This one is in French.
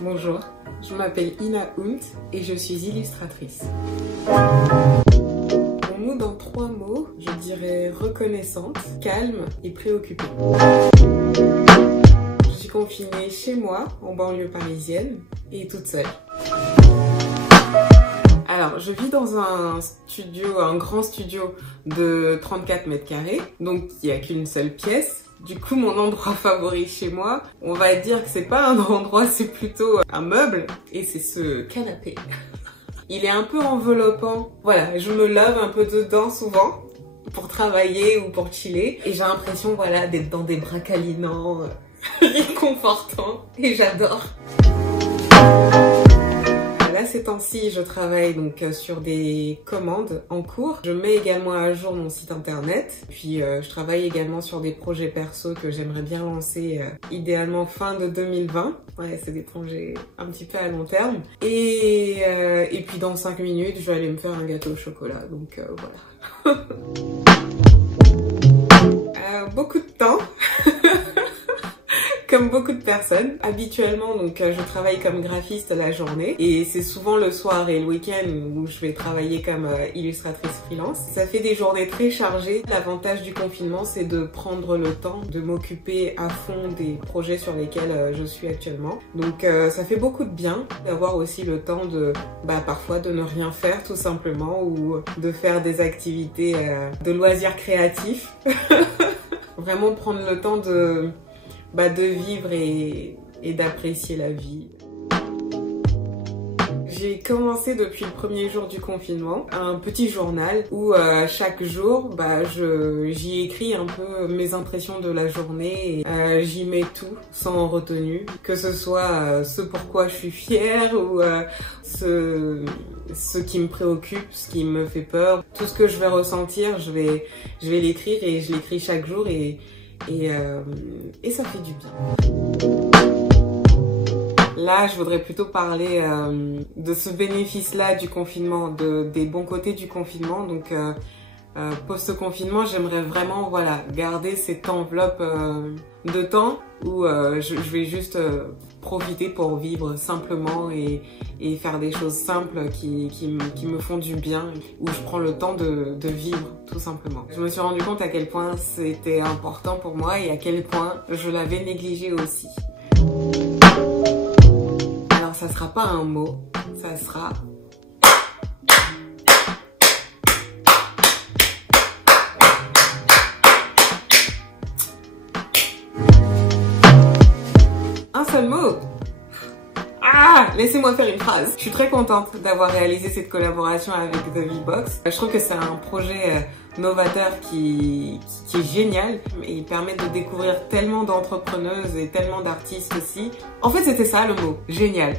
Bonjour, je m'appelle Ina Hunt et je suis illustratrice. Mon mood en 3 mots, je dirais reconnaissante, calme et préoccupée. Je suis confinée chez moi, en banlieue parisienne, et toute seule. Alors, je vis dans un studio, un grand studio de 34 mètres carrés, donc il n'y a qu'une seule pièce. Du coup, mon endroit favori chez moi, on va dire que c'est pas un endroit, c'est plutôt un meuble, et c'est ce canapé. Il est un peu enveloppant. Voilà, je me lave un peu dedans souvent pour travailler ou pour chiller, et j'ai l'impression, voilà, d'être dans des bras câlinants, réconfortants, et j'adore. Là, ces temps-ci, je travaille donc sur des commandes en cours. Je mets également à jour mon site internet. Puis, je travaille également sur des projets perso que j'aimerais bien lancer idéalement fin de 2020. Ouais, c'est des projets un petit peu à long terme. Et puis, dans 5 minutes, je vais aller me faire un gâteau au chocolat. Donc, voilà. Beaucoup de temps. Comme beaucoup de personnes. Habituellement, donc, je travaille comme graphiste la journée et c'est souvent le soir et le week-end où je vais travailler comme illustratrice freelance. Ça fait des journées très chargées. L'avantage du confinement, c'est de prendre le temps de m'occuper à fond des projets sur lesquels je suis actuellement. Donc, ça fait beaucoup de bien d'avoir aussi le temps de, parfois de ne rien faire tout simplement ou de faire des activités de loisirs créatifs. Vraiment prendre le temps de vivre et d'apprécier la vie. J'ai commencé depuis le premier jour du confinement un petit journal où chaque jour j'y écris un peu mes impressions de la journée et j'y mets tout sans retenue, que ce soit ce pourquoi je suis fière ou ce qui me préoccupe, ce qui me fait peur. Tout ce que je vais ressentir, je vais l'écrire et je l'écris chaque jour et ça fait du bien. Là, je voudrais plutôt parler de ce bénéfice-là du confinement, des bons côtés du confinement. Donc, post-confinement, j'aimerais vraiment garder cette enveloppe de temps où je vais juste profiter pour vivre simplement et faire des choses simples qui me font du bien, où je prends le temps de vivre tout simplement. Je me suis rendu compte à quel point c'était important pour moi et à quel point je l'avais négligé aussi. Alors ça sera pas un mot, ça sera un seul mot. Laissez-moi faire une phrase. Je suis très contente d'avoir réalisé cette collaboration avec The V-Box. Je trouve que c'est un projet novateur qui est génial et il permet de découvrir tellement d'entrepreneuses et tellement d'artistes aussi. En fait, c'était ça le mot, génial.